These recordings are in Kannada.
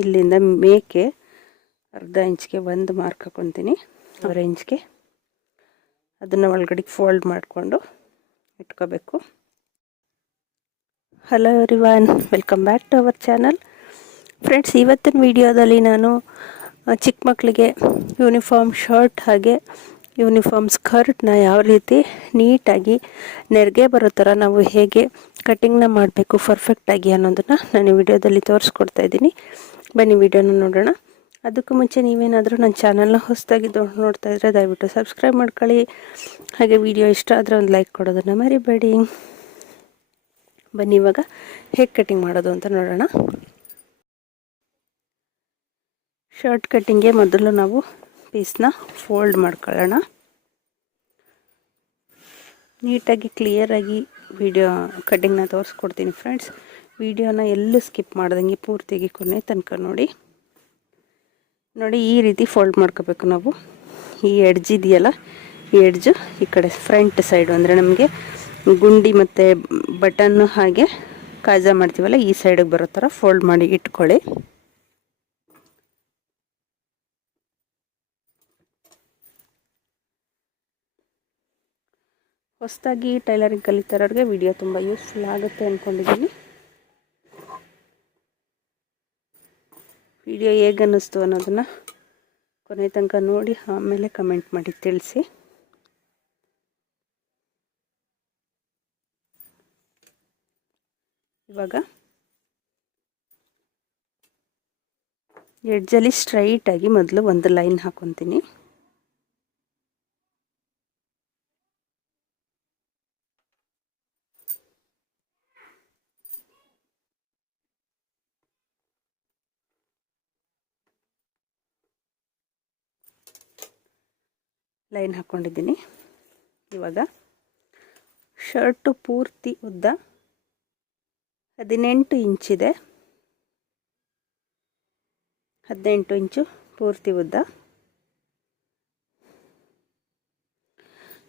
ಇಲ್ಲಿಂದ ಮೇಕೆ ಅರ್ಧ ಇಂಚ್ಗೆ ಒಂದು ಮಾರ್ಕ್ ಹಾಕೊತೀನಿ, ಅರ್ಧ ಇಂಚ್ಗೆ ಅದನ್ನು ಒಳಗಡೆಗೆ ಫೋಲ್ಡ್ ಮಾಡಿಕೊಂಡು ಇಟ್ಕೋಬೇಕು. Hello everyone, welcome back to our channel. Friends, ಇವತ್ತಿನ ವಿಡಿಯೋದಲ್ಲಿ ನಾನು ಚಿಕ್ಕ ಮಕ್ಕಳಿಗೆ ಯೂನಿಫಾರ್ಮ್ ಶರ್ಟ್ ಹಾಗೆ ಯೂನಿಫಾರ್ಮ್ ಸ್ಕರ್ಟ್ನ ಯಾವ ರೀತಿ ನೀಟಾಗಿ ನೆರಿಗೆ ಬರೋ ಥರ ನಾವು ಹೇಗೆ ಕಟ್ಟಿಂಗ್ನ ಮಾಡಬೇಕು ಪರ್ಫೆಕ್ಟಾಗಿ ಅನ್ನೋದನ್ನು ನಾನು ವಿಡಿಯೋದಲ್ಲಿ ತೋರಿಸ್ಕೊಡ್ತಾ ಇದ್ದೀನಿ. ಬನ್ನಿ ವಿಡಿಯೋನ ನೋಡೋಣ. ಅದಕ್ಕೂ ಮುಂಚೆ ನೀವೇನಾದರೂ ನನ್ನ ಚಾನಲ್ನ ಹೊಸದಾಗಿ ನೋಡ್ತಾ ಇದ್ದರೆ ದಯವಿಟ್ಟು ಸಬ್ಸ್ಕ್ರೈಬ್ ಮಾಡ್ಕೊಳ್ಳಿ. ಹಾಗೆ ವಿಡಿಯೋ ಇಷ್ಟ ಆದರೆ ಒಂದು ಲೈಕ್ ಕೊಡೋದನ್ನು ಮರಿಬೇಡಿ. ಬನ್ನಿ ಇವಾಗ ಹೇಗೆ ಕಟ್ಟಿಂಗ್ ಮಾಡೋದು ಅಂತ ನೋಡೋಣ. ಶರ್ಟ್ ಕಟ್ಟಿಂಗ್ಗೆ ಮೊದಲು ನಾವು ಪೀಸ್ನ ಫೋಲ್ಡ್ ಮಾಡ್ಕೊಳ್ಳೋಣ. ನೀಟಾಗಿ ಕ್ಲಿಯರಾಗಿ ವಿಡಿಯೋ ಕಟ್ಟಿಂಗ್ನ ತೋರಿಸ್ಕೊಡ್ತೀನಿ ಫ್ರೆಂಡ್ಸ್. ವಿಡಿಯೋನ ಎಲ್ಲೂ ಸ್ಕಿಪ್ ಮಾಡ್ದಂಗೆ ಪೂರ್ತಿಯಾಗಿ ಕೊನೆ ತನಕ ನೋಡಿ. ಈ ರೀತಿ ಫೋಲ್ಡ್ ಮಾಡ್ಕೋಬೇಕು ನಾವು. ಈ ಎಡ್ಜ್ ಇದೆಯಲ್ಲ, ಈ ಎಡ್ಜು ಈ ಕಡೆ ಫ್ರಂಟ್ ಸೈಡು ಅಂದರೆ ನಮಗೆ ಗುಂಡಿ ಮತ್ತು ಬಟನ್ನು ಹಾಗೆ ಕಾಜಾ ಮಾಡ್ತೀವಲ್ಲ ಈ ಸೈಡಿಗೆ ಬರೋ ಥರ ಫೋಲ್ಡ್ ಮಾಡಿ ಇಟ್ಕೊಳ್ಳಿ. ಹೊಸದಾಗಿ ಟೈಲರಿಂಗ್ ಕಲಿತಾರೋರಿಗೆ ವಿಡಿಯೋ ತುಂಬ ಯೂಸ್ಫುಲ್ ಆಗುತ್ತೆ ಅಂದ್ಕೊಂಡಿದ್ದೀನಿ. ವಿಡಿಯೋ ಹೇಗೆ ಅನ್ನಿಸ್ತು ಅನ್ನೋದನ್ನು ಕೊನೆ ತನಕ ನೋಡಿ ಆಮೇಲೆ ಕಮೆಂಟ್ ಮಾಡಿ ತಿಳಿಸಿ. ಇವಾಗ ಎಡ್ಜಲ್ಲಿ ಸ್ಟ್ರೈಟಾಗಿ ಮೊದಲು ಒಂದು ಲೈನ್ ಹಾಕೊತೀನಿ. ಲೈನ್ ಹಾಕ್ಕೊಂಡಿದ್ದೀನಿ. ಇವಾಗ ಶರ್ಟು ಪೂರ್ತಿ ಉದ್ದ 18 ಇಂಚಿದೆ. 18 ಇಂಚು ಪೂರ್ತಿ ಉದ್ದ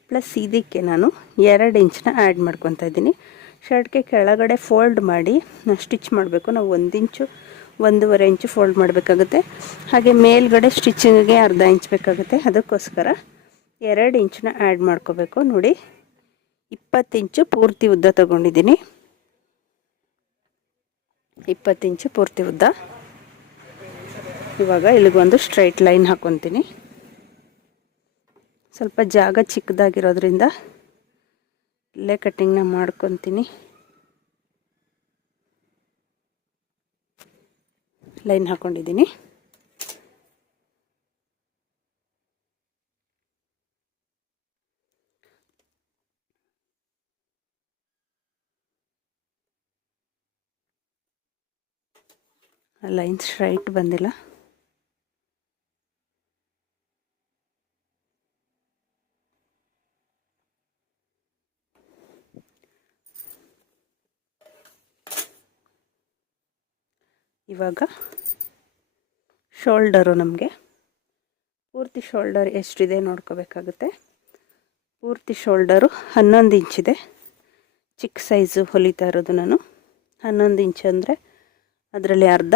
ಪ್ಲಸ್ ಇದಕ್ಕೆ ನಾನು 2 ಇಂಚನ್ನ ಆ್ಯಡ್ ಮಾಡ್ಕೊತಾ ಇದ್ದೀನಿ. ಶರ್ಟ್ಗೆ ಕೆಳಗಡೆ ಫೋಲ್ಡ್ ಮಾಡಿ ಸ್ಟಿಚ್ ಮಾಡಬೇಕು. ನಾವು 1 ಇಂಚು 1.5 ಇಂಚು ಫೋಲ್ಡ್ ಮಾಡಬೇಕಾಗುತ್ತೆ. ಹಾಗೆ ಮೇಲ್ಗಡೆ ಸ್ಟಿಚಿಂಗಿಗೆ ಅರ್ಧ ಇಂಚ್ ಬೇಕಾಗುತ್ತೆ. ಅದಕ್ಕೋಸ್ಕರ 2 ಇಂಚನ್ನ ಆ್ಯಡ್ ಮಾಡ್ಕೋಬೇಕು. ನೋಡಿ, 20 ಇಂಚು ಪೂರ್ತಿ ಉದ್ದ ತಗೊಂಡಿದ್ದೀನಿ. 20 ಇಂಚು ಪೂರ್ತಿ ಉದ್ದ. ಇವಾಗ ಇಲ್ಲಿಗೊಂದು ಸ್ಟ್ರೈಟ್ ಲೈನ್ ಹಾಕ್ಕೊತೀನಿ. ಸ್ವಲ್ಪ ಜಾಗ ಚಿಕ್ಕದಾಗಿರೋದ್ರಿಂದ ಇಲ್ಲೇ ಕಟ್ಟಿಂಗ್ನ ಮಾಡ್ಕೊತೀನಿ. ಲೈನ್ ಹಾಕ್ಕೊಂಡಿದ್ದೀನಿ. ಲೈನ್ ಸ್ಟ್ರೈಟ್ ಬಂದಿಲ್ಲ. ಇವಾಗ ಶೋಲ್ಡರು ನಮಗೆ ಪೂರ್ತಿ ಶೋಲ್ಡರ್ ಎಷ್ಟಿದೆ ನೋಡ್ಕೋಬೇಕಾಗುತ್ತೆ. ಪೂರ್ತಿ ಶೋಲ್ಡರು 11 ಇಂಚಿದೆ. ಚಿಕ್ಕ ಸೈಜು ಹೊಲಿತಾ ಇರೋದು ನಾನು. 11 ಇಂಚು ಅಂದರೆ ಅದರಲ್ಲಿ ಅರ್ಧ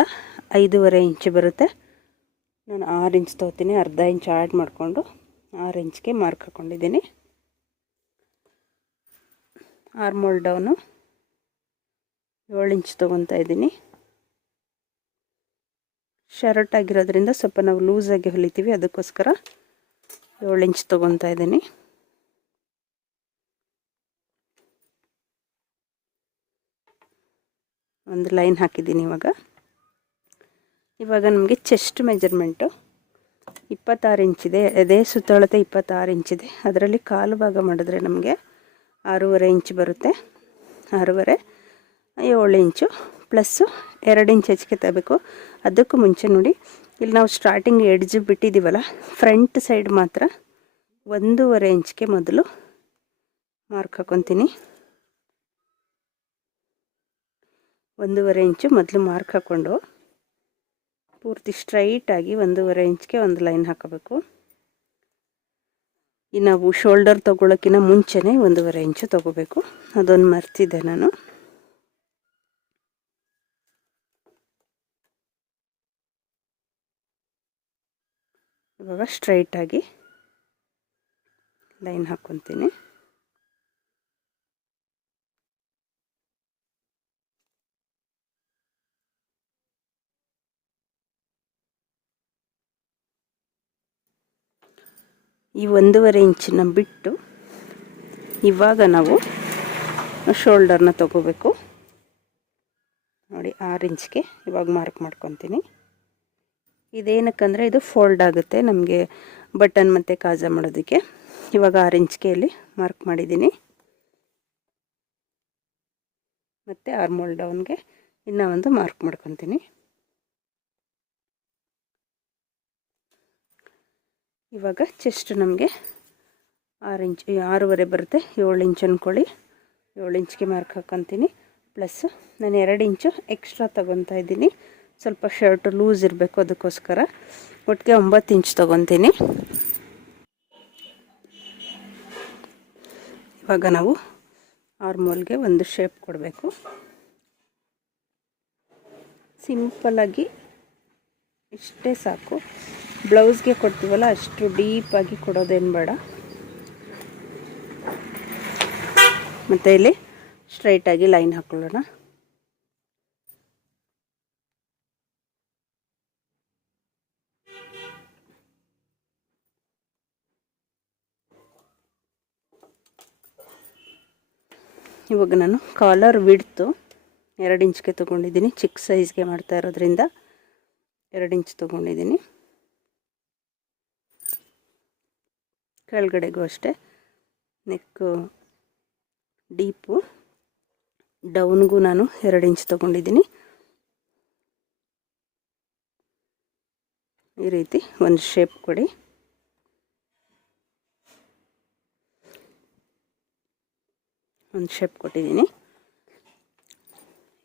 5.5 ಇಂಚು ಬರುತ್ತೆ. ನಾನು 6 ಇಂಚ್ ತೊಗೋತೀನಿ. ಅರ್ಧ ಇಂಚ್ ಆ್ಯಡ್ ಮಾಡಿಕೊಂಡು 6 ಇಂಚ್ಗೆ ಮಾರ್ಕ್ ಹಾಕ್ಕೊಂಡಿದ್ದೀನಿ. ಆರ್ಮೋಲ್ ಡೌನು 7 ಇಂಚ್ ತೊಗೊತಾ ಇದ್ದೀನಿ. ಶರ್ಟ್ ಆಗಿರೋದ್ರಿಂದ ಸ್ವಲ್ಪ ನಾವು ಲೂಸಾಗಿ ಹೊಲಿತೀವಿ, ಅದಕ್ಕೋಸ್ಕರ 7 ಇಂಚ್ ತೊಗೊತಾ ಇದ್ದೀನಿ. ಒಂದು ಲೈನ್ ಹಾಕಿದ್ದೀನಿ. ಇವಾಗ ನಮಗೆ ಚೆಸ್ಟ್ ಮೆಜರ್ಮೆಂಟು 26 ಇಂಚಿದೆ. ಅದೇ ಸುತ್ತಳತೆ 26 ಇಂಚಿದೆ. ಅದರಲ್ಲಿ ಕಾಲು ಭಾಗ ಮಾಡಿದ್ರೆ ನಮಗೆ 6.5 ಇಂಚು ಬರುತ್ತೆ. 6.5 7 ಇಂಚು ಪ್ಲಸ್ಸು 2 ಇಂಚ್ ಹೆಚ್ಚಿಗೆ ತಗೋಬೇಕು. ಅದಕ್ಕೂ ಮುಂಚೆ ನೋಡಿ, ಇಲ್ಲಿ ನಾವು ಸ್ಟಾರ್ಟಿಂಗ್ ಎಡ್ಜ್ ಬಿಟ್ಟಿದ್ದೀವಲ್ಲ, ಫ್ರಂಟ್ ಸೈಡ್ ಮಾತ್ರ 1.5 ಇಂಚ್ಗೆ ಮೊದಲು ಮಾರ್ಕ್ ಹಾಕ್ಕೊತೀನಿ. 1.5 ಇಂಚು ಮೊದಲು ಮಾರ್ಕ್ ಹಾಕ್ಕೊಂಡು ಪೂರ್ತಿ ಸ್ಟ್ರೈಟಾಗಿ 1.5 ಇಂಚ್ಗೆ ಒಂದು ಲೈನ್ ಹಾಕಬೇಕು. ನಾವು ಶೋಲ್ಡರ್ ತೊಗೊಳಕ್ಕಿಂತ ಮುಂಚೆನೇ 1.5 ಇಂಚು ತೊಗೋಬೇಕು. ಅದೊಂದು ಮರ್ತಿದ್ದೆ ನಾನು. ಇವಾಗ ಸ್ಟ್ರೈಟಾಗಿ ಲೈನ್ ಹಾಕ್ಕೊತೀನಿ. ಈ 1.5 ಇಂಚನ್ನ ಬಿಟ್ಟು ಇವಾಗ ನಾವು ಶೋಲ್ಡರ್ನ ತಗೋಬೇಕು. ನೋಡಿ 6 ಇಂಚ್ಗೆ ಇವಾಗ ಮಾರ್ಕ್ ಮಾಡ್ಕೊತೀನಿ. ಇದೇನಕ್ಕಂದರೆ ಇದು ಫೋಲ್ಡ್ ಆಗುತ್ತೆ ನಮಗೆ ಬಟನ್ ಮತ್ತು ಕಾಜಾ ಮಾಡೋದಕ್ಕೆ. ಇವಾಗ 6 ಇಂಚ್ಗೆ ಇಲ್ಲಿ ಮಾರ್ಕ್ ಮಾಡಿದ್ದೀನಿ. ಮತ್ತು ಆರ್ಮೋಲ್ ಡೌನ್ಗೆ ಇನ್ನೂ ಒಂದು ಮಾರ್ಕ್ ಮಾಡ್ಕೊತೀನಿ. ಇವಾಗ ಚೆಸ್ಟ್ ನಮಗೆ 6 ಇಂಚ್ 6.5 ಬರುತ್ತೆ. 7 ಇಂಚ್ ಅಂದ್ಕೊಳ್ಳಿ. 7 ಇಂಚ್ಗೆ ಮಾರ್ಕ್ ಹಾಕ್ಕೊತೀನಿ. ಪ್ಲಸ್ ನಾನು 2 ಇಂಚು ಎಕ್ಸ್ಟ್ರಾ ತೊಗೊತಾ ಇದ್ದೀನಿ. ಸ್ವಲ್ಪ ಶರ್ಟ್ ಲೂಸ್ ಇರಬೇಕು, ಅದಕ್ಕೋಸ್ಕರ ಒಟ್ಟಿಗೆ 9 ಇಂಚ್ ತೊಗೊತೀನಿ. ಇವಾಗ ನಾವು ಆರ್ಮೋಲ್ಗೆ ಒಂದು ಶೇಪ್ ಕೊಡಬೇಕು. ಸಿಂಪಲ್ಲಾಗಿ ಇಷ್ಟೇ ಸಾಕು. ಬ್ಲೌಸ್ಗೆ ಕೊಡ್ತೀವಲ್ಲ ಅಷ್ಟು ಡೀಪಾಗಿ ಕೊಡೋದೇನು ಬೇಡ. ಮತ್ತು ಇಲ್ಲಿ ಸ್ಟ್ರೈಟಾಗಿ ಲೈನ್ ಹಾಕ್ಕೊಳ್ಳೋಣ. ಇವಾಗ ನಾನು ಕಾಲರ್ ವಿಡ್ತು 2 ಇಂಚ್ಗೆ ತೊಗೊಂಡಿದ್ದೀನಿ. ಚಿಕ್ಕ ಸೈಜ್ಗೆ ಮಾಡ್ತಾ ಇರೋದ್ರಿಂದ 2 ಇಂಚ್ ತೊಗೊಂಡಿದ್ದೀನಿ. ಕೆಳಗಡೆಗೂ ಅಷ್ಟೇ ನೆಕ್ಕು ಡೀಪು ಡೌನ್ಗೂ ನಾನು 2 ಇಂಚ್ ತೊಗೊಂಡಿದ್ದೀನಿ. ಈ ರೀತಿ ಒಂದು ಶೇಪ್ ಕೊಡಿ. ಒಂದು ಶೇಪ್ ಕೊಟ್ಟಿದ್ದೀನಿ.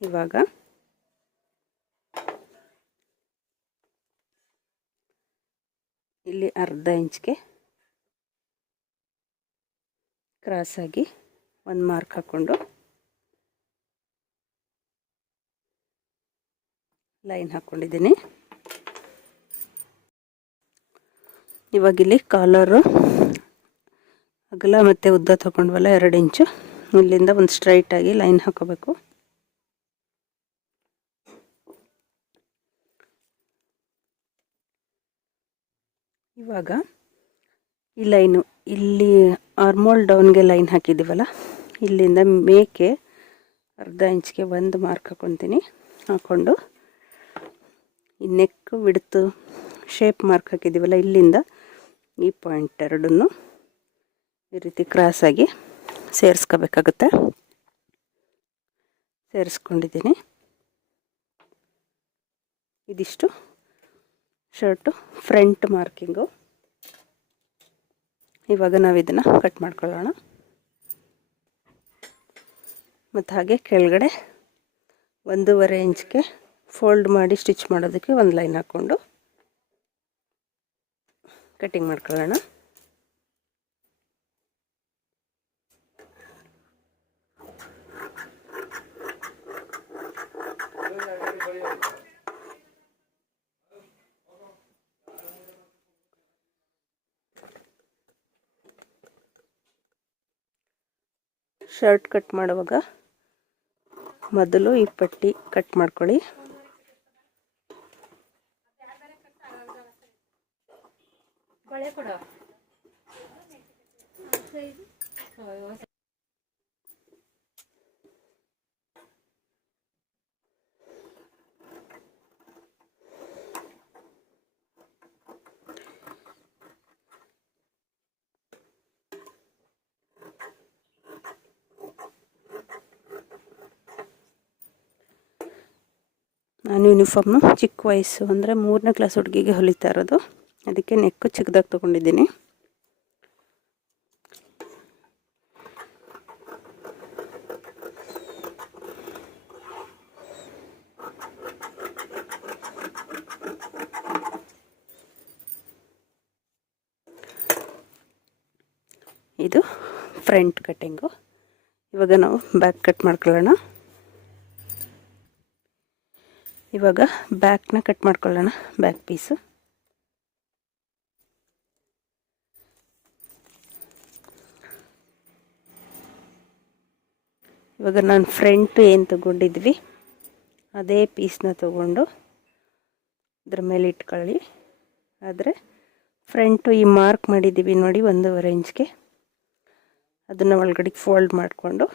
ಇವಾಗ ಇಲ್ಲಿ ಅರ್ಧ ಇಂಚ್ಗೆ ಕ್ರಾಸಾಗಿ ಒಂದು ಮಾರ್ಕ್ ಹಾಕ್ಕೊಂಡು ಲೈನ್ ಹಾಕ್ಕೊಂಡಿದ್ದೀನಿ. ಇವಾಗ ಇಲ್ಲಿ ಕಾಲರು ಅಗಲ ಮತ್ತು ಉದ್ದ ತೊಗೊಂಡ್ವಲ್ಲ 2 ಇಂಚು, ಇಲ್ಲಿಂದ ಒಂದು ಸ್ಟ್ರೈಟಾಗಿ ಲೈನ್ ಹಾಕೋಬೇಕು. ಇವಾಗ ಈ ಲೈನು ಇಲ್ಲಿ ಆರ್ಮೋಲ್ ಡೌನ್ಗೆ ಲೈನ್ ಹಾಕಿದ್ದೀವಲ್ಲ, ಇಲ್ಲಿಂದ ಮೇಕೆ ಅರ್ಧ ಇಂಚ್ಗೆ ಒಂದು ಮಾರ್ಕ್ ಹಾಕ್ಕೊತೀನಿ. ಹಾಕ್ಕೊಂಡು ಈ ನೆಕ್ ವಿಡ್ತು ಶೇಪ್ ಮಾರ್ಕ್ ಹಾಕಿದ್ದೀವಲ್ಲ, ಇಲ್ಲಿಂದ ಈ ಪಾಯಿಂಟ್ ಎರಡನ್ನು ಈ ರೀತಿ ಕ್ರಾಸಾಗಿ ಸೇರಿಸ್ಕೋಬೇಕಾಗುತ್ತೆ. ಸೇರಿಸ್ಕೊಂಡಿದ್ದೀನಿ. ಇದಿಷ್ಟು ಶರ್ಟು ಫ್ರಂಟ್ ಮಾರ್ಕಿಂಗು. ಇವಾಗ ನಾವು ಇದನ್ನು ಕಟ್ ಮಾಡ್ಕೊಳ್ಳೋಣ. ಮತ್ತು ಹಾಗೆ ಕೆಳಗಡೆ 1.5 ಇಂಚ್ಗೆ ಫೋಲ್ಡ್ ಮಾಡಿ ಸ್ಟಿಚ್ ಮಾಡೋದಕ್ಕೆ ಒಂದು ಲೈನ್ ಹಾಕ್ಕೊಂಡು ಕಟ್ಟಿಂಗ್ ಮಾಡ್ಕೊಳ್ಳೋಣ. ಶರ್ಟ್ ಕಟ್ ಮಾಡುವಾಗ ಮೊದಲು ಈ ಪಟ್ಟಿ ಕಟ್ ಮಾಡ್ಕೊಳ್ಳಿ. ನಾನು ಯೂನಿಫಾರ್ಮ್ನು ಚಿಕ್ಕ ವಯಸ್ಸು ಅಂದರೆ 3ನೇ ಕ್ಲಾಸ್ ಹುಡುಗಿಗೆ ಹೊಲಿತಾ ಇರೋದು, ಅದಕ್ಕೆ ನೆಕ್ಕು ಚಿಕ್ಕದಾಗಿ ತೊಗೊಂಡಿದ್ದೀನಿ. ಇದು ಫ್ರಂಟ್ ಕಟ್ಟಿಂಗು. ಇವಾಗ ನಾವು ಬ್ಯಾಕ್ ಕಟ್ ಮಾಡ್ಕೊಳ್ಳೋಣ. ಇವಾಗ ಬ್ಯಾಕ್ನ ಕಟ್ ಮಾಡ್ಕೊಳ್ಳೋಣ. ಬ್ಯಾಕ್ ಪೀಸು ಇವಾಗ ನಾನು ಫ್ರಂಟ್ ಏನು ತಗೊಂಡಿದ್ವಿ ಅದೇ ಪೀಸ್ನ ತಗೊಂಡು ಅದ್ರ ಮೇಲೆ ಇಟ್ಕೊಳ್ಳಿ. ಆದರೆ ಫ್ರಂಟು ಈ ಮಾರ್ಕ್ ಮಾಡಿದ್ದೀವಿ ನೋಡಿ 1.5 ಇಂಚ್ಗೆ, ಅದನ್ನು ಒಳಗಡೆಗೆ ಫೋಲ್ಡ್ ಮಾಡಿಕೊಂಡು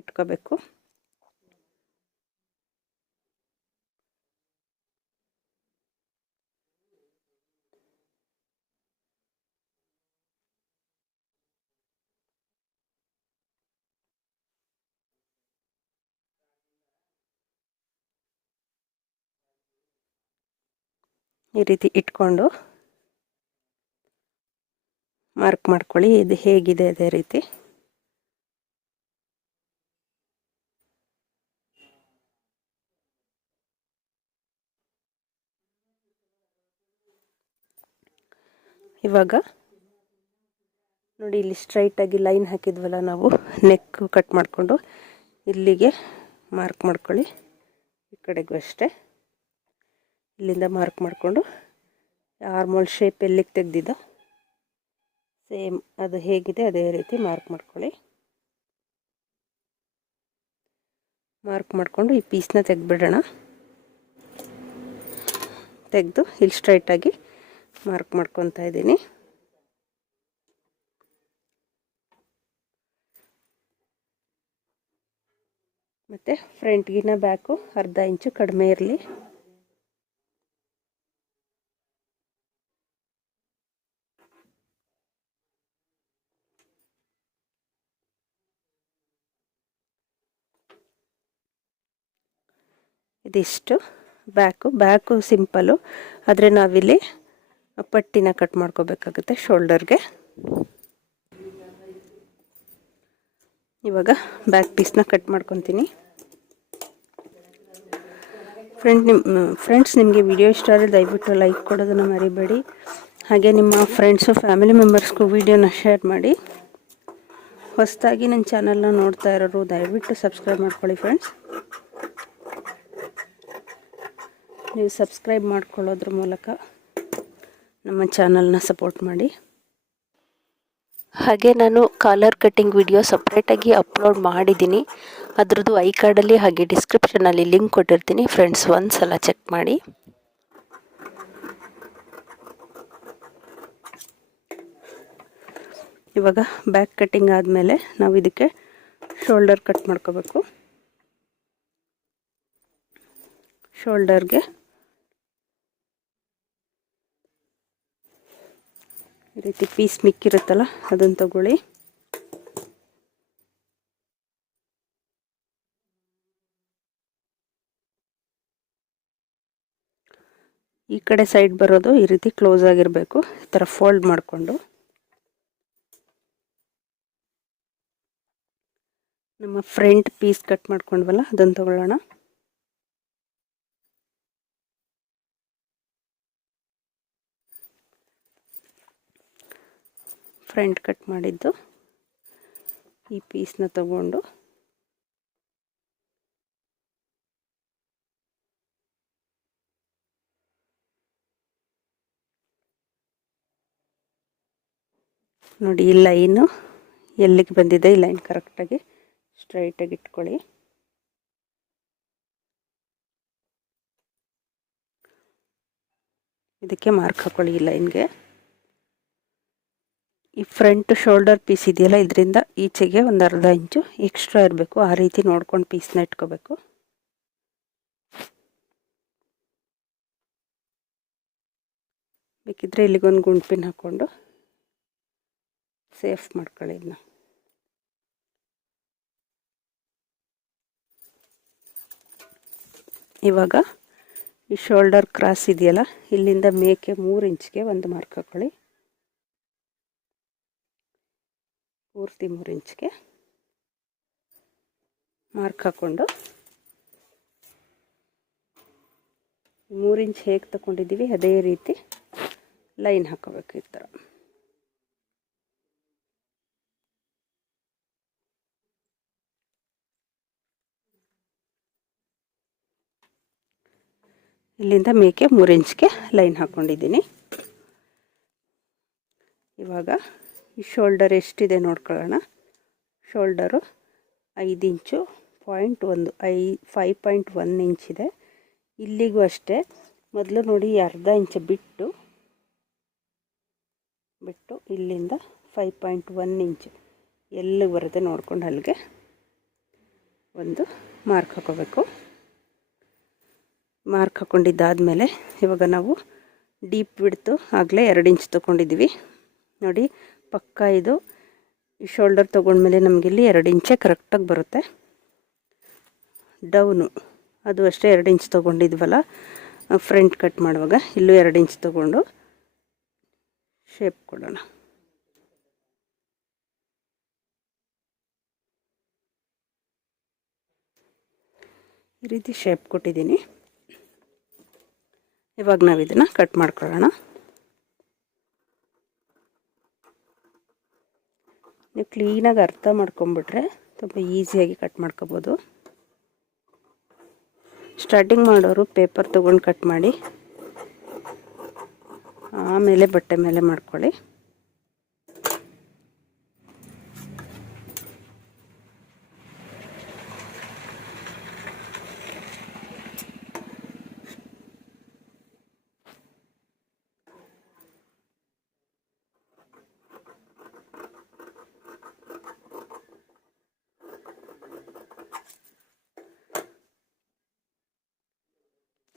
ಇಟ್ಕೋಬೇಕು. ಈ ರೀತಿ ಇಟ್ಕೊಂಡು ಮಾರ್ಕ್ ಮಾಡ್ಕೊಳ್ಳಿ. ಇದು ಹೇಗಿದೆ ಅದೇ ರೀತಿ. ಇವಾಗ ನೋಡಿ, ಇಲ್ಲಿ ಸ್ಟ್ರೈಟಾಗಿ ಲೈನ್ ಹಾಕಿದ್ವಲ್ಲ ನಾವು, ನೆಕ್ ಕಟ್ ಮಾಡಿಕೊಂಡು ಇಲ್ಲಿಗೆ ಮಾರ್ಕ್ ಮಾಡ್ಕೊಳ್ಳಿ. ಈ ಕಡೆಗೂ ಅಷ್ಟೇ ಇಲ್ಲಿಂದ ಮಾರ್ಕ್ ಮಾಡಿಕೊಂಡು ಆರ್ಮೋಲ್ ಶೇಪ್ ಎಲ್ಲಿಗೆ ತೆಗೆದಿದ್ದೋ ಸೇಮ್ ಅದು ಹೇಗಿದೆ ಅದೇ ರೀತಿ ಮಾರ್ಕ್ ಮಾಡ್ಕೊಳ್ಳಿ. ಮಾರ್ಕ್ ಮಾಡಿಕೊಂಡು ಈ ಪೀಸ್ನ ತೆಗೆದ್ಬಿಡೋಣ. ತೆಗೆದು ಇಲ್ಲಿ ಸ್ಟ್ರೈಟಾಗಿ ಮಾರ್ಕ್ ಮಾಡ್ಕೊತಾ ಇದ್ದೀನಿ. ಮತ್ತು ಫ್ರಂಟ್ಗಿನ ಬ್ಯಾಕು 1/2 ಇಂಚು ಕಡಿಮೆ ಇರಲಿ. ಇದಿಷ್ಟು ಬ್ಯಾಕು ಸಿಂಪಲ್ಲು, ಆದರೆ ನಾವಿಲ್ಲಿ ಪಟ್ಟಿನ ಕಟ್ ಮಾಡ್ಕೋಬೇಕಾಗುತ್ತೆ ಶೋಲ್ಡರ್ಗೆ. ಇವಾಗ ಬ್ಯಾಕ್ ಪೀಸ್ನ ಕಟ್ ಮಾಡ್ಕೊತೀನಿ. ಫ್ರೆಂಡ್ಸ್ ನಿಮಗೆ ವಿಡಿಯೋ ಇಷ್ಟ ಆದರೆ ದಯವಿಟ್ಟು ಲೈಕ್ ಕೊಡೋದನ್ನು ಮರಿಬೇಡಿ. ಹಾಗೆ ನಿಮ್ಮ ಫ್ರೆಂಡ್ಸು ಫ್ಯಾಮಿಲಿ ಮೆಂಬರ್ಸ್ಗೂ ವಿಡಿಯೋನ ಶೇರ್ ಮಾಡಿ. ಹೊಸದಾಗಿ ನನ್ನ ಚಾನಲ್ನ ನೋಡ್ತಾ ಇರೋರು ದಯವಿಟ್ಟು ಸಬ್ಸ್ಕ್ರೈಬ್ ಮಾಡ್ಕೊಳ್ಳಿ ಫ್ರೆಂಡ್ಸ್. ನೀವು ಸಬ್ಸ್ಕ್ರೈಬ್ ಮಾಡ್ಕೊಳ್ಳೋದ್ರ ಮೂಲಕ ನಮ್ಮ ಚಾನಲ್ನ ಸಪೋರ್ಟ್ ಮಾಡಿ. ಹಾಗೆ ನಾನು ಕಾಲರ್ ಕಟ್ಟಿಂಗ್ ವಿಡಿಯೋ ಸಪ್ರೇಟಾಗಿ ಅಪ್ಲೋಡ್ ಮಾಡಿದ್ದೀನಿ. ಅದರದ್ದು ಐ ಕಾರ್ಡಲ್ಲಿ ಹಾಗೆ ಡಿಸ್ಕ್ರಿಪ್ಷನಲ್ಲಿ ಲಿಂಕ್ ಕೊಟ್ಟಿರ್ತೀನಿ ಫ್ರೆಂಡ್ಸ್, ಒಂದು ಸಲ ಚೆಕ್ ಮಾಡಿ. ಇವಾಗ ಬ್ಯಾಕ್ ಕಟ್ಟಿಂಗ್ ಆದಮೇಲೆ ನಾವು ಇದಕ್ಕೆ ಶೋಲ್ಡರ್ ಕಟ್ ಮಾಡ್ಕೋಬೇಕು. ಶೋಲ್ಡರ್ಗೆ ಈ ರೀತಿ ಪೀಸ್ ಮಿಕ್ಕಿರುತ್ತಲ್ಲ ಅದನ್ನು ತಗೊಳ್ಳಿ. ಈ ಕಡೆ ಸೈಡ್ ಬರೋದು ಈ ರೀತಿ ಕ್ಲೋಸ್ ಆಗಿರಬೇಕು. ಈ ಥರ ಫೋಲ್ಡ್ ಮಾಡಿಕೊಂಡು ನಮ್ಮ ಫ್ರಂಟ್ ಪೀಸ್ ಕಟ್ ಮಾಡ್ಕೊಂಡ್ವಲ್ಲ ಅದನ್ನು ತಗೊಳ್ಳೋಣ. ಫ್ರಂಟ್ ಕಟ್ ಮಾಡಿದ್ದು ಈ ಪೀಸ್ನ ತಗೊಂಡು ನೋಡಿ, ಈ ಲೈನು ಎಲ್ಲಿಗೆ ಬಂದಿದೆ, ಈ ಲೈನ್ ಕರೆಕ್ಟಾಗಿ ಸ್ಟ್ರೈಟಾಗಿ ಇಟ್ಕೊಳ್ಳಿ. ಇದಕ್ಕೆ ಮಾರ್ಕ್ ಹಾಕೊಳ್ಳಿ ಈ ಲೈನ್ಗೆ. ಈ ಫ್ರಂಟ್ ಶೋಲ್ಡರ್ ಪೀಸ್ ಇದೆಯಲ್ಲ, ಇದರಿಂದ ಈಚೆಗೆ 1/2 ಇಂಚು ಎಕ್ಸ್ಟ್ರಾ ಇರಬೇಕು. ಆ ರೀತಿ ನೋಡ್ಕೊಂಡು ಪೀಸ್ನ ಇಟ್ಕೋಬೇಕು. ಬೇಕಿದ್ರೆ ಇಲ್ಲಿಗೊಂದು ಗುಂಡ್ಪಿನ್ ಹಾಕ್ಕೊಂಡು ಸೇಫ್ ಮಾಡ್ಕೊಳ್ಳಿ ಇದನ್ನ. ಇವಾಗ ಈ ಶೋಲ್ಡರ್ ಕ್ರಾಸ್ ಇದೆಯಲ್ಲ, ಇಲ್ಲಿಂದ ಮೇಕೆ 3 ಇಂಚ್ಗೆ ಒಂದು ಮಾರ್ಕ್ ಹಾಕೊಳ್ಳಿ. ಪೂರ್ತಿ 3 ಇಂಚ್ಗೆ ಮಾರ್ಕ್ ಹಾಕ್ಕೊಂಡು 3 ಇಂಚ್ ಹೇಗೆ ತಗೊಂಡಿದ್ದೀವಿ ಅದೇ ರೀತಿ ಲೈನ್ ಹಾಕೋಬೇಕು. ಈ ಥರ ಇಲ್ಲಿಂದ ಮೇಕೆ 3 ಇಂಚ್ಗೆ ಲೈನ್ ಹಾಕ್ಕೊಂಡಿದ್ದೀನಿ. ಇವಾಗ ಈ ಶೋಲ್ಡರ್ ಎಷ್ಟಿದೆ ನೋಡ್ಕೊಳ್ಳೋಣ. ಶೋಲ್ಡರು 5 ಇಂಚು .1 5.1 ಇಂಚಿದೆ. ಇಲ್ಲಿಗೂ ಅಷ್ಟೇ ಮೊದಲು ನೋಡಿ ಅರ್ಧ ಇಂಚು ಬಿಟ್ಟು ಇಲ್ಲಿಂದ 5.1 ಇಂಚು ಎಲ್ಲಿಗೆ ಬರುತ್ತೆ ನೋಡ್ಕೊಂಡು ಅಲ್ಲಿಗೆ ಒಂದು ಮಾರ್ಕ್ ಹಾಕೋಬೇಕು. ಮಾರ್ಕ್ ಹಾಕ್ಕೊಂಡಿದ್ದಾದಮೇಲೆ ಇವಾಗ ನಾವು ಡೀಪ್ ಬಿಡ್ತು ಆಗಲೇ 2 ಇಂಚ್ ತೊಗೊಂಡಿದ್ದೀವಿ ನೋಡಿ. ಪಕ್ಕ ಇದು ಈ ಶೋಲ್ಡರ್ ತೊಗೊಂಡ್ಮೇಲೆ ನಮಗಿಲ್ಲಿ 2 ಇಂಚೇ ಕರೆಕ್ಟಾಗಿ ಬರುತ್ತೆ. ಡೌನು ಅದು ಅಷ್ಟೇ 2 ಇಂಚ್ ತೊಗೊಂಡಿದ್ವಲ್ಲ ಫ್ರಂಟ್ ಕಟ್ ಮಾಡುವಾಗ, ಇಲ್ಲೂ 2 ಇಂಚ್ ತೊಗೊಂಡು ಶೇಪ್ ಕೊಡೋಣ. ಈ ರೀತಿ ಶೇಪ್ ಕೊಟ್ಟಿದ್ದೀನಿ. ಇವಾಗ ನಾವು ಇದನ್ನು ಕಟ್ ಮಾಡ್ಕೊಳ್ಳೋಣ. ನೀವು ಕ್ಲೀನಾಗಿ ಅರ್ಥ ಮಾಡ್ಕೊಂಬಿಟ್ರೆ ತುಂಬ ಈಸಿಯಾಗಿ ಕಟ್ ಮಾಡ್ಕೋಬೋದು. ಸ್ಟಾರ್ಟಿಂಗ್ ಮಾಡೋರು ಪೇಪರ್ ತೊಗೊಂಡು ಕಟ್ ಮಾಡಿ, ಆಮೇಲೆ ಬಟ್ಟೆ ಮೇಲೆ ಮಾಡ್ಕೊಳ್ಳಿ.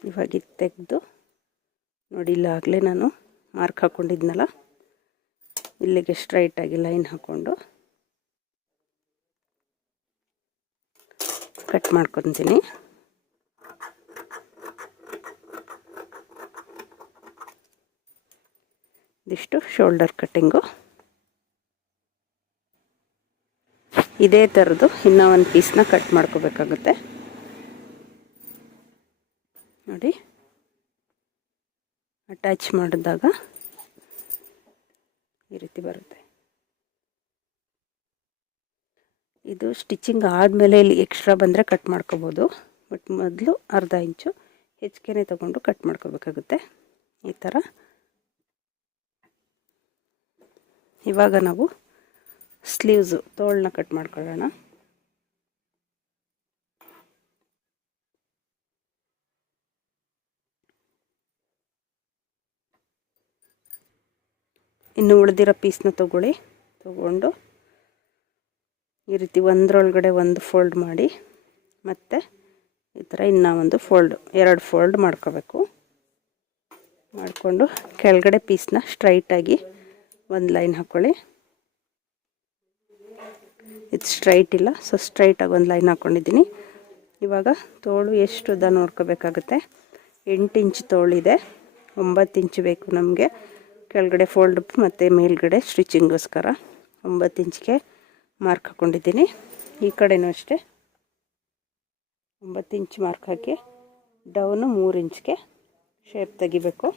ಇವಾಗ ಇದು ತೆಗೆದು ನೋಡಿ, ಇಲ್ಲಾಗಲೇ ನಾನು ಮಾರ್ಕ್ ಹಾಕ್ಕೊಂಡಿದ್ನಲ್ಲ, ಇಲ್ಲಿಗೆ ಸ್ಟ್ರೈಟಾಗಿ ಲೈನ್ ಹಾಕ್ಕೊಂಡು ಕಟ್ ಮಾಡ್ಕೊತೀನಿ. ಇದಿಷ್ಟು ಶೋಲ್ಡರ್ ಕಟ್ಟಿಂಗು. ಇದೇ ಥರದ್ದು ಇನ್ನೂ ಒಂದು ಪೀಸ್ನ ಕಟ್ ಮಾಡ್ಕೋಬೇಕಾಗುತ್ತೆ ನೋಡಿ. ಅಟ್ಯಾಚ್ ಮಾಡಿದಾಗ ಈ ರೀತಿ ಬರುತ್ತೆ. ಇದು ಸ್ಟಿಚಿಂಗ್ ಆದಮೇಲೆ ಇಲ್ಲಿ ಎಕ್ಸ್ಟ್ರಾ ಬಂದರೆ ಕಟ್ ಮಾಡ್ಕೋಬೋದು, ಬಟ್ ಮೊದಲು ಅರ್ಧ ಇಂಚು ಹೆಚ್ಚಿಗೆ ತೊಗೊಂಡು ಕಟ್ ಮಾಡ್ಕೋಬೇಕಾಗುತ್ತೆ ಈ ಥರ. ಇವಾಗ ನಾವು ಸ್ಲೀವ್ಸು ತೋಳನ್ನ ಕಟ್ ಮಾಡ್ಕೊಳ್ಳೋಣ. ಇನ್ನು ಉಳಿದಿರೋ ಪೀಸ್ನ ತಗೊಂಡು ಈ ರೀತಿ ಒಂದರೊಳಗಡೆ ಒಂದು ಫೋಲ್ಡ್ ಮಾಡಿ, ಮತ್ತು ಈ ಥರ ಇನ್ನೂ ಒಂದು ಫೋಲ್ಡ್ 2 ಫೋಲ್ಡ್ ಮಾಡ್ಕೋಬೇಕು. ಮಾಡಿಕೊಂಡು ಕೆಳಗಡೆ ಪೀಸ್ನ ಸ್ಟ್ರೈಟಾಗಿ ಒಂದು ಲೈನ್ ಹಾಕ್ಕೊಳ್ಳಿ. ಇದು ಸ್ಟ್ರೈಟ್ ಇಲ್ಲ, ಸೊ ಸ್ಟ್ರೈಟಾಗಿ ಒಂದು ಲೈನ್ ಹಾಕ್ಕೊಂಡಿದ್ದೀನಿ. ಇವಾಗ ತೋಳು ಎಷ್ಟು ಉದ್ದ ನೋಡ್ಕೋಬೇಕಾಗುತ್ತೆ. 8 ಇಂಚ್ ತೋಳಿದೆ, 9 ಇಂಚು ಬೇಕು ನಮಗೆ ಕೆಳಗಡೆ ಫೋಲ್ಡ್ ಮತ್ತು ಮೇಲ್ಗಡೆ ಸ್ಟಿಚಿಂಗೋಸ್ಕರ. 9 ಇಂಚ್ಗೆ ಮಾರ್ಕ್ ಹಾಕ್ಕೊಂಡಿದ್ದೀನಿ. ಈ ಕಡೆನೂ ಅಷ್ಟೇ 9 ಇಂಚ್ ಮಾರ್ಕ್ ಹಾಕಿ ಡೌನು 3 ಇಂಚ್ಗೆ ಶೇಪ್ ತೆಗಿಬೇಕು.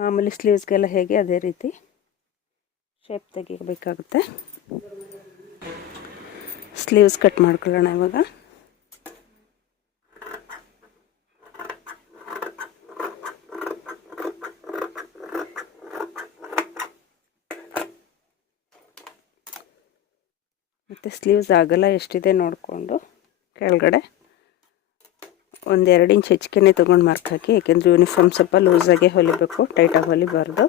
ಮಾಮೂಲಿ ಸ್ಲೀವ್ಸ್ಗೆಲ್ಲ ಹೇಗೆ ಅದೇ ರೀತಿ ಶೇಪ್ ತೆಗಿಬೇಕಾಗುತ್ತೆ. ಸ್ಲೀವ್ಸ್ ಕಟ್ ಮಾಡ್ಕೊಳ್ಳೋಣ ಇವಾಗ. ಮತ್ತು ಸ್ಲೀವ್ಸ್ ಅಗಲ ಎಷ್ಟಿದೆ ನೋಡಿಕೊಂಡು ಕೆಳಗಡೆ ಒಂದು 2 ಇಂಚ್ ಹೆಚ್ಚಿಗೆ ತೊಗೊಂಡು ಮಾರ್ಕ್ ಹಾಕಿ, ಏಕೆಂದರೆ ಯೂನಿಫಾರ್ಮ್ ಸ್ವಲ್ಪ ಲೂಸಾಗೆ ಹೊಲಿಬೇಕು, ಟೈಟಾಗಿ ಹೊಲಿಬಾರ್ದು.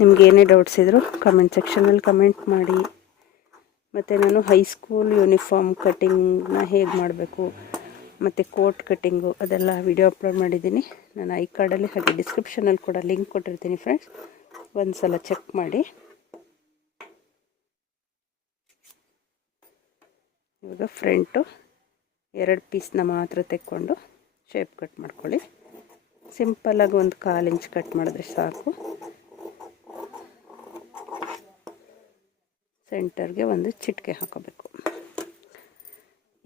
ನಿಮ್ಗೆ ಏನೇ ಡೌಟ್ಸ್ ಇದ್ದರೂ ಕಮೆಂಟ್ ಸೆಕ್ಷನಲ್ಲಿ ಕಮೆಂಟ್ ಮಾಡಿ. ಮತ್ತು ನಾನು ಹೈಸ್ಕೂಲ್ ಯೂನಿಫಾರ್ಮ್ ಕಟ್ಟಿಂಗ್ನ ಹೇಗೆ ಮಾಡಬೇಕು ಮತ್ತು ಕೋಟ್ ಕಟ್ಟಿಂಗು ಅದೆಲ್ಲ ವಿಡಿಯೋ ಅಪ್ಲೋಡ್ ಮಾಡಿದ್ದೀನಿ. ನಾನು ಐ ಕಾರ್ಡಲ್ಲಿ ಹಾಗೆ ಡಿಸ್ಕ್ರಿಪ್ಷನಲ್ಲಿ ಕೂಡ ಲಿಂಕ್ ಕೊಟ್ಟಿರ್ತೀನಿ ಫ್ರೆಂಡ್ಸ್, ಒಂದು ಸಲ ಚೆಕ್ ಮಾಡಿ. ಇವಾಗ ಫ್ರಂಟು 2 ಪೀಸ್ನ ಮಾತ್ರ ತೆಕ್ಕೊಂಡು ಶೇಪ್ ಕಟ್ ಮಾಡ್ಕೊಳ್ಳಿ. ಸಿಂಪಲ್ಲಾಗಿ ಒಂದು 1/4 ಇಂಚ್ ಕಟ್ ಮಾಡಿದ್ರೆ ಸಾಕು. ಸೆಂಟರ್ಗೆ ಒಂದು ಚಿಟಿಕೆ ಹಾಕೋಬೇಕು.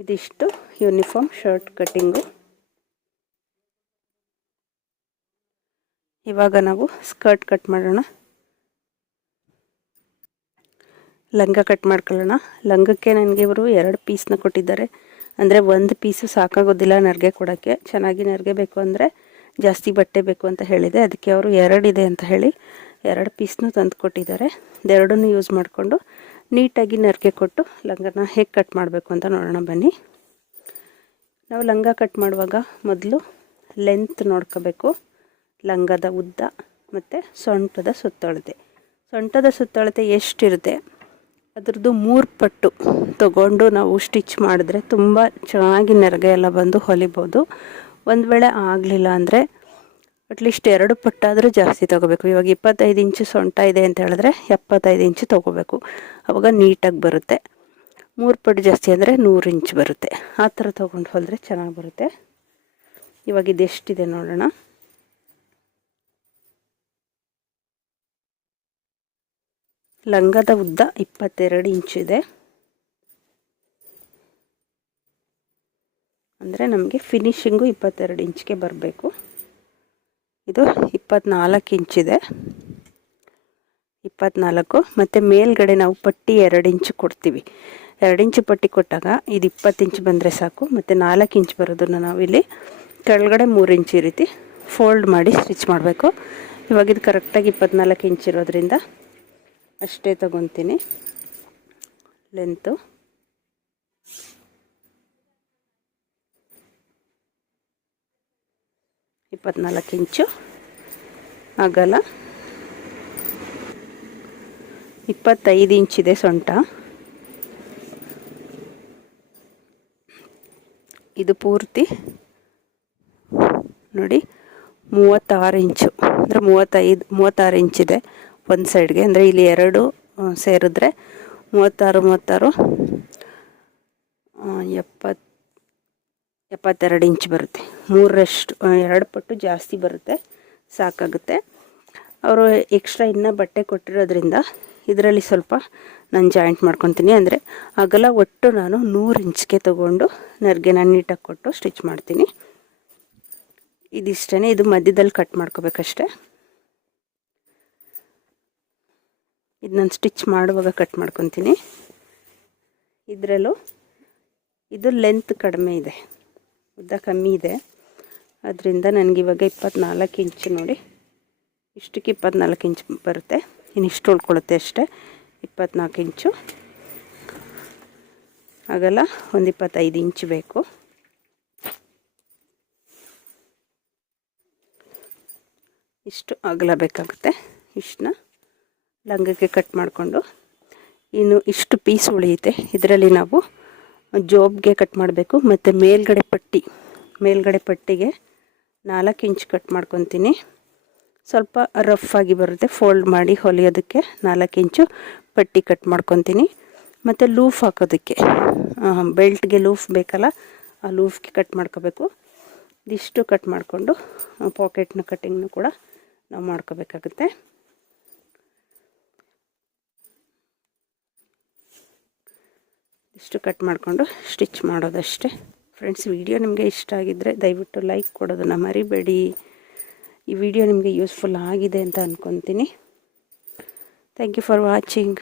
ಇದಿಷ್ಟು ಯೂನಿಫಾರ್ಮ್ ಶರ್ಟ್ ಕಟ್ಟಿಂಗು. ಇವಾಗ ನಾವು ಸ್ಕರ್ಟ್ ಕಟ್ ಮಾಡೋಣ. ಲಂಗ ಕಟ್ ಮಾಡ್ಕೊಳ್ಳೋಣ. ಲಂಗಕ್ಕೆ ನನಗೆ ಇವರು 2 ಪೀಸ್ನ ಕೊಟ್ಟಿದ್ದಾರೆ. ಅಂದರೆ ಒಂದು ಪೀಸು ಸಾಕಾಗೋದಿಲ್ಲ ನೆರಿಗೆ ಕೊಡೋಕ್ಕೆ. ಚೆನ್ನಾಗಿ ನೆರಿಗೆ ಬೇಕು ಅಂದರೆ ಜಾಸ್ತಿ ಬಟ್ಟೆ ಬೇಕು ಅಂತ ಹೇಳಿದೆ, ಅದಕ್ಕೆ ಅವರು 2 ಇದೆ ಅಂತ ಹೇಳಿ 2 ಪೀಸ್ನೂ ತಂದು ಕೊಟ್ಟಿದ್ದಾರೆ. ಎರಡನ್ನೂ ಯೂಸ್ ಮಾಡಿಕೊಂಡು ನೀಟಾಗಿ ನರ್ಗೆ ಕೊಟ್ಟು ಲಂಗನ ಹೇಗೆ ಕಟ್ ಮಾಡಬೇಕು ಅಂತ ನೋಡೋಣ ಬನ್ನಿ. ನಾವು ಲಂಗ ಕಟ್ ಮಾಡುವಾಗ ಮೊದಲು ಲೆಂತ್ ನೋಡ್ಕೋಬೇಕು, ಲಂಗದ ಉದ್ದ ಮತ್ತು ಸೊಂಟದ ಸುತ್ತಳತೆ ಎಷ್ಟಿರುತ್ತೆ ಅದರದ್ದು 3 ಪಟ್ಟು ತಗೊಂಡು ನಾವು ಸ್ಟಿಚ್ ಮಾಡಿದ್ರೆ ತುಂಬ ಚೆನ್ನಾಗಿ ನೆರಿಗೆ ಎಲ್ಲ ಬಂದು ಹೊಲಿಬೋದು. ಒಂದು ವೇಳೆ ಆಗಲಿಲ್ಲ ಅಂದರೆ ಅಟ್ಲೀಸ್ಟ್ 2 ಪಟ್ಟಾದರೂ ಜಾಸ್ತಿ ತೊಗೋಬೇಕು. ಇವಾಗ 25 ಇಂಚು ಸೊಂಟ ಇದೆ ಅಂತ ಹೇಳಿದ್ರೆ 75 ಇಂಚು ತೊಗೋಬೇಕು, ಆವಾಗ ನೀಟಾಗಿ ಬರುತ್ತೆ. 3 ಪಟ್ಟು ಜಾಸ್ತಿ ಅಂದರೆ 100 ಇಂಚು ಬರುತ್ತೆ. ಆ ಥರ ತೊಗೊಂಡು ಹೊಲಿದ್ರೆ ಚೆನ್ನಾಗಿ ಬರುತ್ತೆ. ಇವಾಗ ಇದೆಷ್ಟಿದೆ ನೋಡೋಣ. ಲಂಗದ ಉದ್ದ 22 ಇಂಚಿದೆ, ಅಂದರೆ ನಮಗೆ ಫಿನಿಶಿಂಗು 22 ಇಂಚಿಗೆ ಬರಬೇಕು. ಇದು 24 ಇಂಚಿದೆ, 24. ಮತ್ತು ಮೇಲ್ಗಡೆ ನಾವು ಪಟ್ಟಿ 2 ಇಂಚು ಕೊಡ್ತೀವಿ. 2 ಇಂಚು ಪಟ್ಟಿ ಕೊಟ್ಟಾಗ ಇದು 20 ಇಂಚು ಬಂದರೆ ಸಾಕು. ಮತ್ತು 4 ಇಂಚು ಬರೋದನ್ನು ನಾವಿಲ್ಲಿ ಕೆಳಗಡೆ 3 ಇಂಚು ಈ ರೀತಿ ಫೋಲ್ಡ್ ಮಾಡಿ ಸ್ಟಿಚ್ ಮಾಡಬೇಕು. ಇವಾಗ ಇದು ಕರೆಕ್ಟಾಗಿ 24 ಇಂಚ್ ಇರೋದ್ರಿಂದ ಅಷ್ಟೇ ತಗೊತೀನಿ ಲೆಂತು. ಇಪ್ಪತ್ನಾಲ್ಕು ಇಂಚು ಅಗಲ, 25 ಇಂಚಿದೆ ಸೊಂಟ. ಇದು ಪೂರ್ತಿ ನೋಡಿ 36 ಇಂಚು, ಅಂದರೆ 36 ಇಂಚಿದೆ ಒಂದು ಸೈಡ್ಗೆ. ಅಂದರೆ ಇಲ್ಲಿ 2 ಸೇರಿದ್ರೆ 36 72 ಇಂಚ್ ಬರುತ್ತೆ. 3ರಷ್ಟು 2 ಪಟ್ಟು ಜಾಸ್ತಿ ಬರುತ್ತೆ, ಸಾಕಾಗುತ್ತೆ. ಅವರು ಎಕ್ಸ್ಟ್ರಾ ಇನ್ನೂ ಬಟ್ಟೆ ಕೊಟ್ಟಿರೋದ್ರಿಂದ ಇದರಲ್ಲಿ ಸ್ವಲ್ಪ ನಾನು ಜಾಯಿಂಟ್ ಮಾಡ್ಕೊತೀನಿ. ಅಂದರೆ ಅಗಲ ಒಟ್ಟು ನಾನು 100 ಇಂಚ್ಗೆ ತೊಗೊಂಡು ನರ್ಗೆನ ನೀಟಾಗಿ ಕೊಟ್ಟು ಸ್ಟಿಚ್ ಮಾಡ್ತೀನಿ. ಇದಿಷ್ಟೇ, ಇದು ಮಧ್ಯದಲ್ಲಿ ಕಟ್ ಮಾಡ್ಕೋಬೇಕಷ್ಟೆ. ಇದು ನಾನು ಸ್ಟಿಚ್ ಮಾಡುವಾಗ ಕಟ್ ಮಾಡ್ಕೊತೀನಿ. ಇದರಲ್ಲೂ ಇದು ಲೆಂತ್ ಕಡಿಮೆ ಇದೆ, ಉದ್ದ ಕಮ್ಮಿ ಇದೆ, ಅದರಿಂದ ನನಗಿವಾಗ 24 ಇಂಚು ನೋಡಿ, ಇಷ್ಟಕ್ಕೆ 24 ಇಂಚು ಬರುತ್ತೆ. ಇನ್ನಿಷ್ಟು ಉಳ್ಕೊಳ್ಳುತ್ತೆ ಅಷ್ಟೇ. 24 ಇಂಚು ಅಗಲ, ಒಂದು 25 ಇಂಚು ಬೇಕು. ಇಷ್ಟು ಅಗಲ ಬೇಕಾಗುತ್ತೆ. ಇಷ್ಟನ್ನ ಲಂಗಕ್ಕೆ ಕಟ್ ಮಾಡಿಕೊಂಡು ಇನ್ನು ಇಷ್ಟು ಪೀಸ್ ಉಳಿಯುತ್ತೆ. ಇದರಲ್ಲಿ ನಾವು ಜೋಬ್ಗೆ ಕಟ್ ಮಾಡಬೇಕು. ಮತ್ತು ಮೇಲ್ಗಡೆ ಪಟ್ಟಿಗೆ 4 ಇಂಚ್ ಕಟ್ ಮಾಡ್ಕೊತೀನಿ. ಸ್ವಲ್ಪ ರಫ್ ಆಗಿ ಬರುತ್ತೆ, ಫೋಲ್ಡ್ ಮಾಡಿ ಹೊಲಿಯೋದಕ್ಕೆ 4 ಇಂಚು ಪಟ್ಟಿ ಕಟ್ ಮಾಡ್ಕೊತೀನಿ. ಮತ್ತು ಲೂಫ್ ಹಾಕೋದಕ್ಕೆ ಬೆಲ್ಟ್ಗೆ ಲೂಫ್ ಬೇಕಲ್ಲ, ಆ ಲೂಫ್ಗೆ ಕಟ್ ಮಾಡ್ಕೋಬೇಕು. ಇದಿಷ್ಟು ಕಟ್ ಮಾಡಿಕೊಂಡು ಪಾಕೆಟ್ನ ಕಟ್ಟಿಂಗ್ನು ಕೂಡ ನಾವು ಮಾಡ್ಕೋಬೇಕಾಗುತ್ತೆ. ಇಷ್ಟು ಕಟ್ ಮಾಡಿಕೊಂಡು ಸ್ಟಿಚ್ ಮಾಡೋದಷ್ಟೇ. ಫ್ರೆಂಡ್ಸ್, ವಿಡಿಯೋ ನಿಮಗೆ ಇಷ್ಟ ಆಗಿದ್ದರೆ ದಯವಿಟ್ಟು ಲೈಕ್ ಕೊಡೋದನ್ನು ಮರಿಬೇಡಿ. ಈ ವಿಡಿಯೋ ನಿಮಗೆ ಯೂಸ್ಫುಲ್ ಆಗಿದೆ ಅಂತ ಅಂದ್ಕೊತೀನಿ. Thank you for watching.